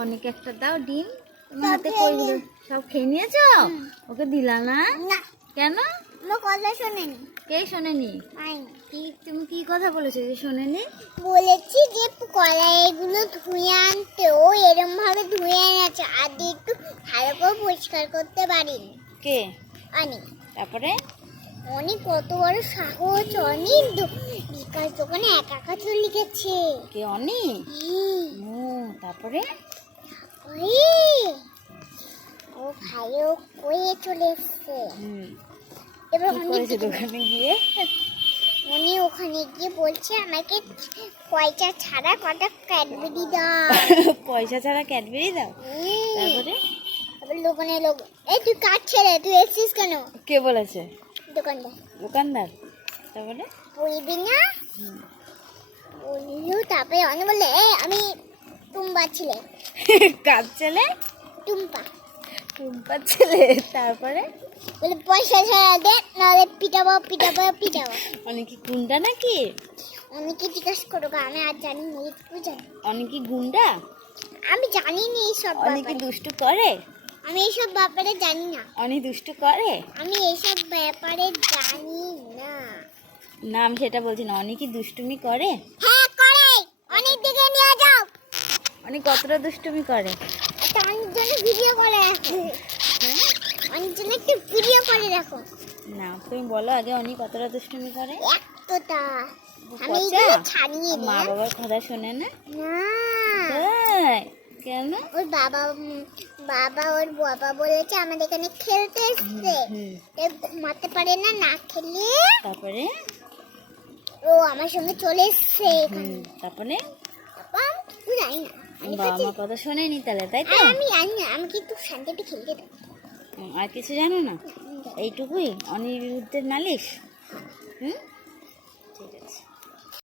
অনেক একটা দাও ডিম। তোমার হাতে কইগুলো সব খেয়ে নিয়েছো? ওকে দিলা না? কেন? কথা শোনেনি। কে শোনেনি? কি তুমি কি কথা বলেছ যে শোনেনি? বলেছি যে কলা এগুলো ধুয়ে আনতে ও এরম ভাবে ধুয়ে এনেছে। আর একটু ভালো করে পরিষ্কার করতে পারিনি। কে? অনেক তারপরে? অনেক কত বড় সাহস অনেক বিকাশ দোকানে একা একা চলে গেছে। কে অনি? হুম, তারপরে? ওই, ও ভাই ও চলে এসছে এবার করেছে দোকানে গিয়ে? উনি ওখানে গিয়ে বলছে আমাকে পয়সা ছাড়া কটা ক্যাডবেরি দাও। পয়সা ছাড়া ক্যাডবেরি দাও? তারপরে? দোকানে লোক এই তুই কাজ ছেড়ে তুই এসছিস কেন? কে বলেছে? দোকানদার। দোকানদার। তারপরে? বলবি না? বললু তারপরে অনেক বললে আমি টুম্বা ছেলে। কাজ ছেলে? টুম্পা। টুম্পার ছেলে তারপরে? বলে পয়সা ছাড়া দে নাহলে পিটাবো পিটাবো পিটাবো। অনেকে গুন্ডা নাকি? অনেকে জিজ্ঞাসা করব? আমি আর জানি না একটু জানি। অনেকে গুন্ডা? আমি জানি না এইসব অনেকে দুষ্টু করে? আমি এইসব ব্যাপারে জানি না। অনেক দুষ্টু করে? আমি এইসব ব্যাপারে জানি না। না আমি সেটা বলছি না। অনেকে দুষ্টুমি করে? হ্যাঁ করে অনেক দিকে নিয়ে যাও অনেক কতটা দুষ্টুমি করে? একটা অনেক জন্য ভিডিও করে রাখো হ্যাঁ? অনেক জন্য একটু ভিডিও করে রাখো না তুমি বলো আগে অনেক কতটা দুষ্টুমি করে? এতটা। আমি ছাড়িয়ে মা বাবার কথা শোনে না? না। কেন? ওর বাবা বাবা ওর বাবা বলেছে আমাদের এখানে খেলতে এসছে। ঘুমাতে পারে না না খেলে। তারপরে? ও আমার সঙ্গে চলে এসছে এখানে। তারপরে? জানি না আমি বাবা মা কথা শোনেনি তাহলে তাই তো? আমি জানি না আমি কিন্তু শান্তিতে খেলতে দেবো আর কিছু জানো না? এইটুকুই অনিরুদ্ধের মালিক হুম? ঠিক আছে।